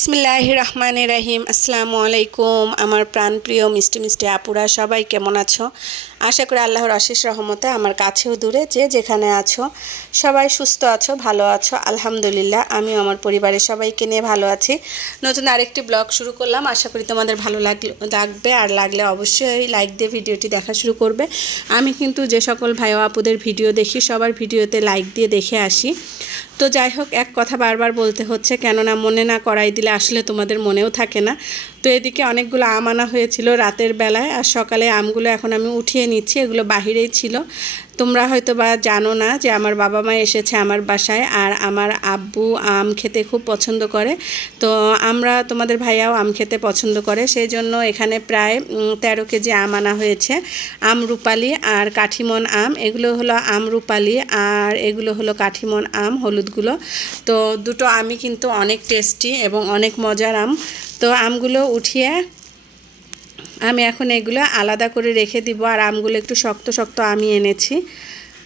বিসমিল্লাহ রহমান রাহিম। আসসালামু আলাইকুম, আমার প্রাণপ্রিয় মিষ্টি মিষ্টি আপুরা, সবাই কেমন আছো? আশা করি আল্লাহর অশেষ রহমতে আমার কাছেও দূরে, যে যেখানে আছো, সবাই সুস্থ আছো, ভালো আছো, আলহামদুলিল্লাহ, আমিও আমার পরিবারের সবাইকে নিয়ে ভালো আছি। নতুন আরেকটি ব্লগ শুরু করলাম, আশা করি তোমাদের ভালো লাগলে, লাগবে, আর লাগলে অবশ্যই লাইক দিয়ে ভিডিওটি দেখা শুরু করবে। আমি কিন্তু যে সকল ভাই আপুদের ভিডিও দেখি, সবার ভিডিওতে লাইক দিয়ে দেখে আসি। তো যাই হোক, এক কথা বারবার বলতে হচ্ছে, কেননা মনে না করাই দিলে আসলে তোমাদের মনেও থাকে না। তো এদিকে অনেকগুলো আম আনা হয়েছিল রাতের বেলায়, আর সকালে আমগুলো এখন আমি উঠিয়ে নিচ্ছি, এগুলো বাহিরেই ছিল। তোমরা হয়তো বা জানো না যে আমার বাবা মা এসেছে আমার বাসায়, আর আমার আব্বু আম খেতে খুব পছন্দ করে। তো আমরা, তোমাদের ভাইয়াও আম খেতে পছন্দ করে সেই জন্য এখানে প্রায় তেরো কেজি আম আনা হয়েছে। আম রূপালি আর কাঠিমন আম, এগুলো হলো আম রূপালি আর এগুলো হলো কাঠিমন আম, হলুদগুলো। তো দুটো আমই কিন্তু অনেক টেস্টি এবং অনেক মজার আম। তো আমগুলো উঠিয়ে আমি এখন এগুলো আলাদা করে রেখে দিব, আর আমগুলো একটু শক্ত শক্ত আমি এনেছি।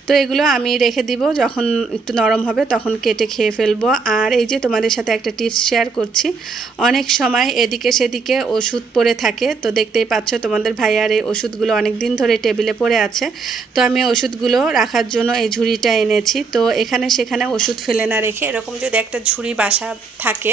তো এগুলো আমি রেখে দিব, যখন একটু নরম হবে তখন কেটে খেয়ে ফেলব। আর এই যে তোমাদের সাথে একটা টিপস শেয়ার করছি, অনেক সময় এদিকে সেদিকে ওষুধ পড়ে থাকে। তো দেখতেই পাচ্ছ তোমাদের ভাইয়ার এই ওষুধগুলো অনেক দিন ধরে টেবিলে পড়ে আছে। তো আমি ওষুধগুলো রাখার জন্য এই ঝুড়িটা এনেছি। তো এখানে সেখানে ওষুধ ফেলে না রেখে এরকম যদি একটা ঝুড়ি বাসা থাকে,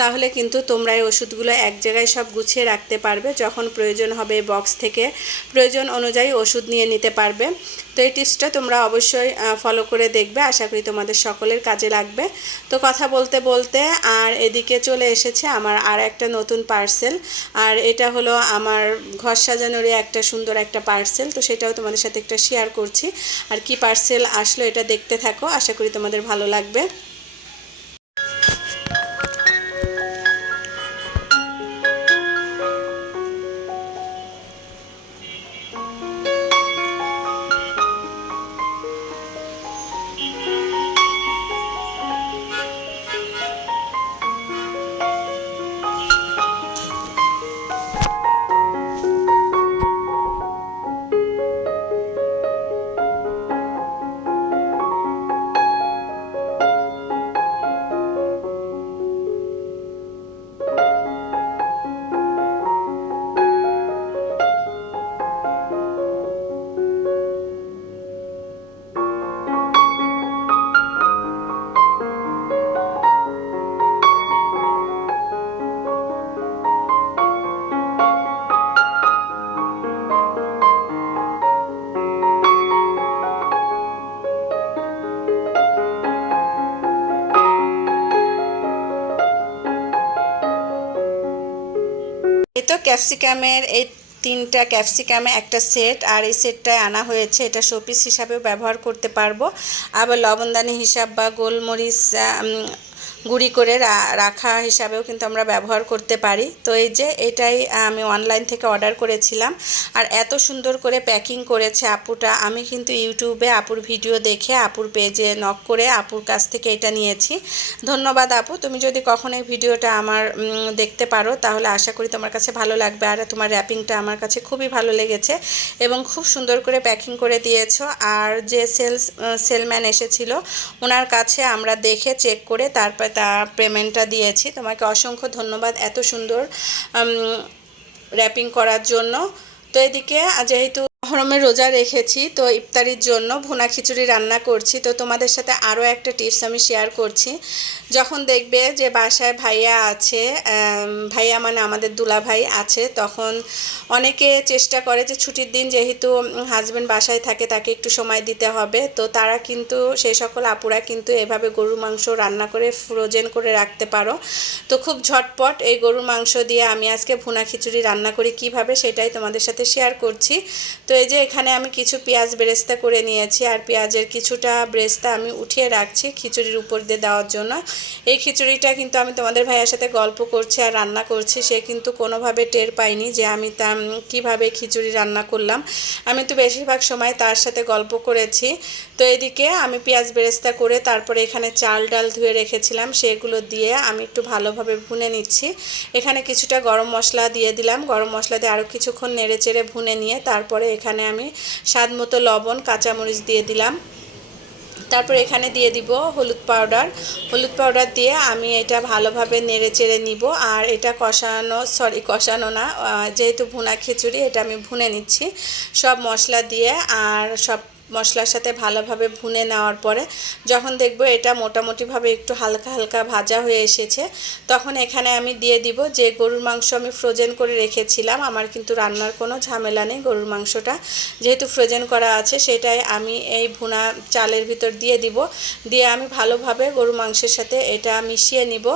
তাহলে কিন্তু তোমরা এই ওষুধগুলো এক জায়গায় সব গুছিয়ে রাখতে পারবে। যখন প্রয়োজন হবে বক্স থেকে, প্রয়োজন অনুযায়ী ওষুধ নিয়ে নিতে পারবে। তো এই টিপসটা তোমরা অবশ্যই ফলো করে দেখবে। আশা করি তোমাদের সকলের কাজে লাগবে। তো কথা বলতে বলতে আর এদিকে চলে এসেছে আমার আর একটা নতুন পার্সেল আর এটা হলো আমার ঘর সাজানোরই একটা সুন্দর একটা পার্সেল তো সেটাও তোমাদের সাথে একটা শেয়ার করছি। আর কি পার্সেল আসলো এটা দেখতে থাকো। আশা করি তোমাদের ভালো লাগবে। ক্যাপসিকামের, এই তিনটা ক্যাপসিকামে একটা সেট আর এই সেটটায় আনা হয়েছে। এটা শোপিস হিসাবেও ব্যবহার করতে পারব। আবার লবণদানি হিসাব বা গোলমরিচ গুঁড়ি করে রাখা হিসাবেও কিন্তু আমরা ব্যবহার করতে পারি। তো এই যে এটাই আমি অনলাইন থেকে অর্ডার করেছিলাম। আর এত সুন্দর করে প্যাকিং করেছে আপুটা। আমি কিন্তু ইউটিউবে আপুর ভিডিও দেখে, আপুর পেজে নক করে আপুর কাছ থেকে এটা নিয়েছি। ধন্যবাদ আপু। তুমি যদি কখনো এই ভিডিওটা আমার দেখতে পারো, তাহলে আশা করি তোমার কাছে ভালো লাগবে। আর তোমার র্যাপিংটা আমার কাছে খুবই ভালো লেগেছে এবং খুব সুন্দর করে প্যাকিং করে দিয়েছ। আর যে সেলস সেলম্যান এসেছিল ওনার কাছে আমরা দেখে চেক করে তারপর তার পেমেন্টটা দিয়েছি। তোমাকে অসংখ্য ধন্যবাদ এত সুন্দর র্যাপিং করার জন্য। তো এদিকে যেহেতু মহরমের রোজা রেখেছি, তো ইফতারির জন্য ভুনা খিচুড়ি রান্না করছি। তো তোমাদের সাথে আরও একটা টিপস আমি শেয়ার করছি। যখন দেখবে যে বাসায় ভাইয়া আছে ভাইয়া মানে আমাদের দুলা ভাই আছে, তখন অনেকে চেষ্টা করে যে ছুটির দিন যেহেতু হাজব্যান্ড বাসায় থাকে, তাকে একটু সময় দিতে হবে। তো তারা কিন্তু সেই সকল আপুরা কিন্তু এভাবে গরুর মাংস রান্না করে ফ্রোজেন করে রাখতে পারো। তো খুব ঝটপট এই গরুর মাংস দিয়ে আমি আজকে ভুনা খিচুড়ি রান্না করি কীভাবে সেটাই তোমাদের সাথে শেয়ার করছি। তো এই যে এখানে আমি কিছু পেঁয়াজ বেরেস্তা করে নিয়েছি, আর পেঁয়াজের কিছুটা ব্রেস্তা আমি উঠিয়ে রাখছি খিচুড়ির উপর দিয়ে দেওয়ার জন্য। এই খিচুড়িটা কিন্তু আমি তোমাদের ভাইয়ের সাথে গল্প করছি আর রান্না করছি, সে কিন্তু কোনোভাবে টের পাইনি যে আমি তা কীভাবে খিচুড়ি রান্না করলাম। আমি তো বেশিরভাগ সময় তার সাথে গল্প করেছি। তো এদিকে আমি পেঁয়াজ বেরেস্তা করে তারপরে এখানে চাল ডাল ধুয়ে রেখেছিলাম, সেগুলো দিয়ে আমি একটু ভালোভাবে ভুনে নিচ্ছি। এখানে কিছুটা গরম মশলা দিয়ে দিলাম, গরম মশলা দিয়ে আরও কিছুক্ষণ নেড়ে চেড়ে ভুনে নিয়ে তারপরে এখানে আমি স্বাদ মতো লবণ, কাঁচামরিচ দিয়ে দিলাম। তারপর এখানে দিয়ে দিব হলুদ পাউডার। হলুদ পাউডার দিয়ে আমি এটা ভালোভাবে নেড়ে চেড়ে নিব। আর এটা কষানো, সরি, কষানো না যেহেতু ভুনা খিচুড়ি, এটা আমি ভুনে নিচ্ছি। সব মশলা দিয়ে আর সব মশলার সাথে ভালোভাবে ভুনে নেওয়ার পরে যখন দেখব এটা মোটামুটিভাবে একটু হালকা হালকা ভাজা হয়ে এসেছে, তখন এখানে আমি দিয়ে দিব যে গরুর মাংস আমি ফ্রোজেন করে রেখেছিলাম, আমার কিন্তু রান্নার কোনো ঝামেলা নেই গরুর মাংসটা। যেহেতু ফ্রোজেন করা আছে সেটাই আমি এই ভুনা চালের ভিতর দিয়ে দিব, দিয়ে আমি ভালোভাবে গরুর মাংসের সাথে এটা মিশিয়ে নিব।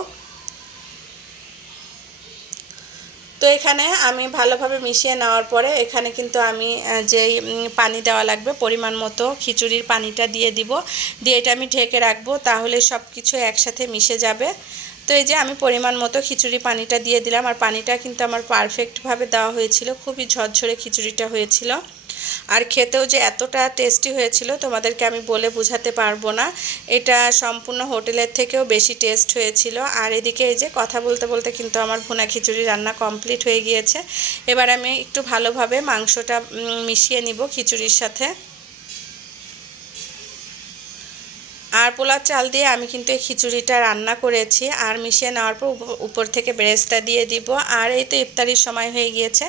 তো এখানে আমি ভালোভাবে মিশিয়ে নেওয়ার পরে এখানে কিন্তু আমি যেই পানি দেওয়া লাগবে, পরিমাণ মতো খিচুড়ির পানিটা দিয়ে দিব। দিয়ে এটা আমি ঢেকে রাখব, তাহলে সব কিছু একসাথে মিশে যাবে। তো এই যে আমি পরিমাণ মতো খিচুড়ি পানিটা দিয়ে দিলাম, আর পানিটা কিন্তু আমার পারফেক্টভাবে দেওয়া হয়েছিল, খুবই ঝরঝরে খিচুড়িটা হয়েছিল। আর খেতেও যে এতটা টেস্টি হয়েছিল, তোমাদেরকে আমি বলে বোঝাতে পারব না। এটা সম্পূর্ণ হোটেলের থেকেও বেশি টেস্ট হয়েছিল। আর এদিকে এই যে কথা বলতে বলতে কিন্তু আমার ভুনা খিচুড়ি রান্না কমপ্লিট হয়ে গিয়েছে। এবার আমি একটু ভালোভাবে মাংসটা মিশিয়ে নিব খিচুড়ির সাথে। আর পোলার চাল দিয়ে আমি কিন্তু এই খিচুড়িটা রান্না করেছি। আর মিশিয়ে নেওয়ার পর উপর থেকে বেরেস্তা দিয়ে দিব। আর এই তো ইফতারির সময় হয়ে গিয়েছে।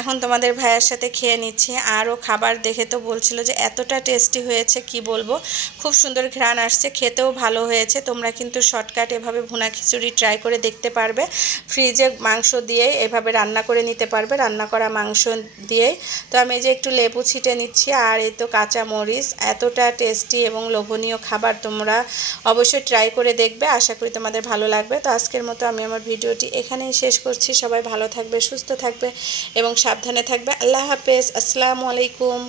এখন তোমাদের ভাইয়ের সাথে খেয়ে নিচ্ছি। আরও খাবার দেখে তো বলছিল যে এতটা টেস্টি হয়েছে, কি বলব? খুব সুন্দর ঘ্রাণ আসছে, খেতেও ভালো হয়েছে। তোমরা কিন্তু শর্টকাট এভাবে ভুনা খিচুড়ি ট্রাই করে দেখতে পারবে। ফ্রিজে মাংস দিয়ে এভাবে রান্না করে নিতে পারবে, রান্না করা মাংস দিয়েই। তো আমি এই যে একটু লেবু ছিটে নিচ্ছি। আর এই তো কাঁচা মরিচ এতটা টেস্টি এবং লোভনীয় খাবার তোমরা অবশ্যই ট্রাই করে দেখবে। আশা করি তোমাদের ভালো লাগবে। তো আজকের মতো আমি আমার ভিডিওটি এখানেই শেষ করছি। সবাই ভালো থাকবে, সুস্থ থাকবে এবং সাবধানে থাকবে। আল্লাহ হাফেজ। আসসালামু আলাইকুম।